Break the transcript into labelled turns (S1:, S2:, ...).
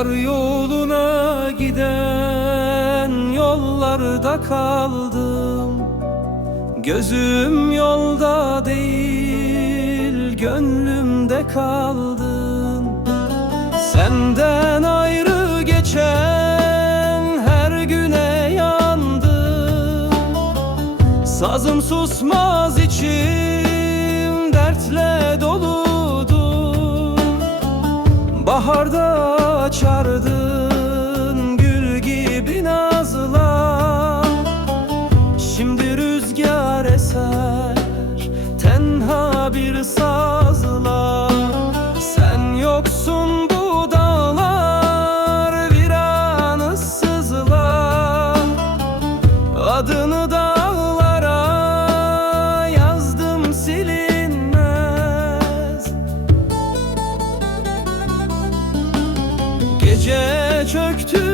S1: Yar yoluna giden yollarda kaldım. Gözüm yolda değil gönlümde kaldın. Senden ayrı geçen her güne yandım. Sazım susmaz içim dertle doludur. Baharda açardın gül gibi nazla. Şimdi rüzgar eser tenha bir sazla Gece çöktü